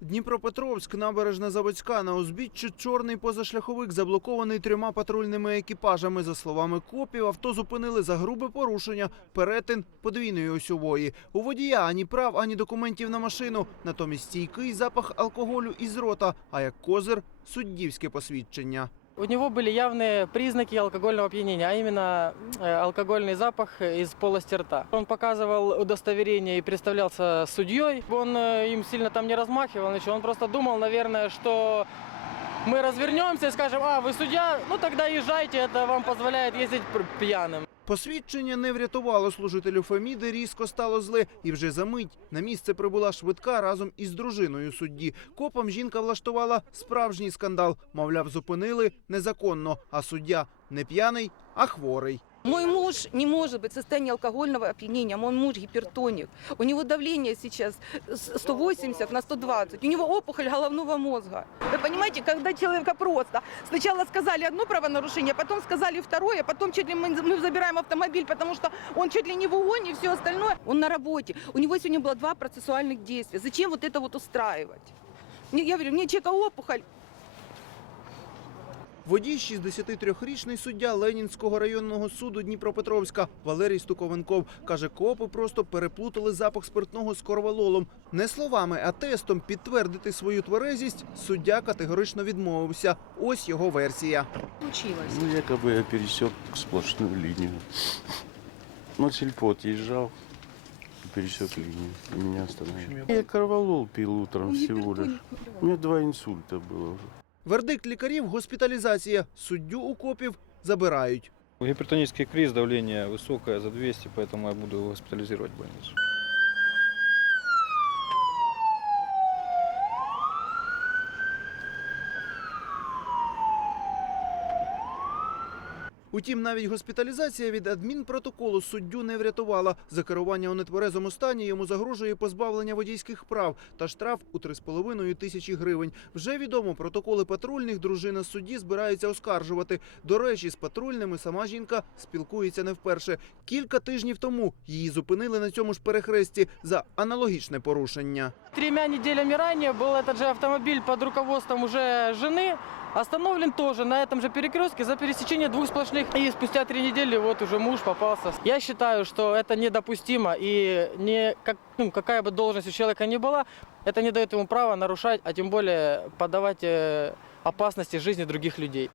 Дніпропетровськ, набережна Заводська, на узбіччі чорний позашляховик заблокований трьома патрульними екіпажами. За словами копів, авто зупинили за грубе порушення, перетин подвійної осьової. У водія ані прав, ані документів на машину. Натомість стійкий запах алкоголю із рота, а як козир суддівське посвідчення. У него были явные признаки алкогольного опьянения, а именно э, алкогольный запах из полости рта. Он показывал удостоверение и представлялся судьей. Он э, им сильно там не размахивал, ничего. Он просто думал, наверное, что мы развернемся и скажем, а, вы судья, ну тогда езжайте, это вам позволяет ездить пр- пьяным. Посвідчення не врятувало служителю Феміди, різко стало зле, і вже за мить на місце прибула швидка разом із дружиною судді. Копам жінка влаштувала справжній скандал. Мовляв, зупинили незаконно, а суддя не п'яний, а хворий. Мой муж не может быть в состоянии алкогольного опьянения. Мой муж гипертоник. У него давление сейчас с 180 на 120. У него опухоль головного мозга. Вы понимаете, когда человека просто сначала сказали одно правонарушение, потом сказали второе, потом чуть ли мы, мы забираем автомобиль, потому что он чуть ли не в угоне и все остальное. Он на работе. У него сегодня было два процессуальных действия. Зачем вот это вот устраивать? Мне- Я говорю, мне человека опухоль, Водій 63-річний суддя Ленінського районного суду Дніпропетровська Валерій Стуковенков каже, копи просто переплутали запах спиртного з корвалолом. Не словами, а тестом підтвердити свою тверезість суддя категорично відмовився. Ось його версія. случилось. Ну, якобы я пересек сплошную линию. Ну, сельпо отъезжал, пересек линию, и меня остановили. Я корвалол пил утром всего лишь. У меня два инсульта было уже. Вердикт лікарів госпіталізація. Суддю укопів. Забирають забирають. Гіпертонічний криз, давлення високе, за 200, поэтому я буду госпіталізувати госпитализировать Утім, навіть госпіталізація від адмінпротоколу суддю не врятувала. За керування у нетверезому стані йому загрожує позбавлення водійських прав та штраф у 3,5 тисячі гривень. Вже відомо, протоколи патрульних дружина судді збирається оскаржувати. До речі, з патрульними сама жінка спілкується не вперше. Кілька тижнів тому її зупинили на цьому ж перехресті за аналогічне порушення. Тремя неделями ранее был этот же автомобиль под руководством уже жены Остановлен тоже на этом же перекрестке за пересечение двух сплошных. И спустя три недели вот уже муж попался. Я считаю, что это недопустимо и не как, ну, какая бы должность у человека ни была, это не дает ему права нарушать, а тем более подавать э, опасности жизни других людей.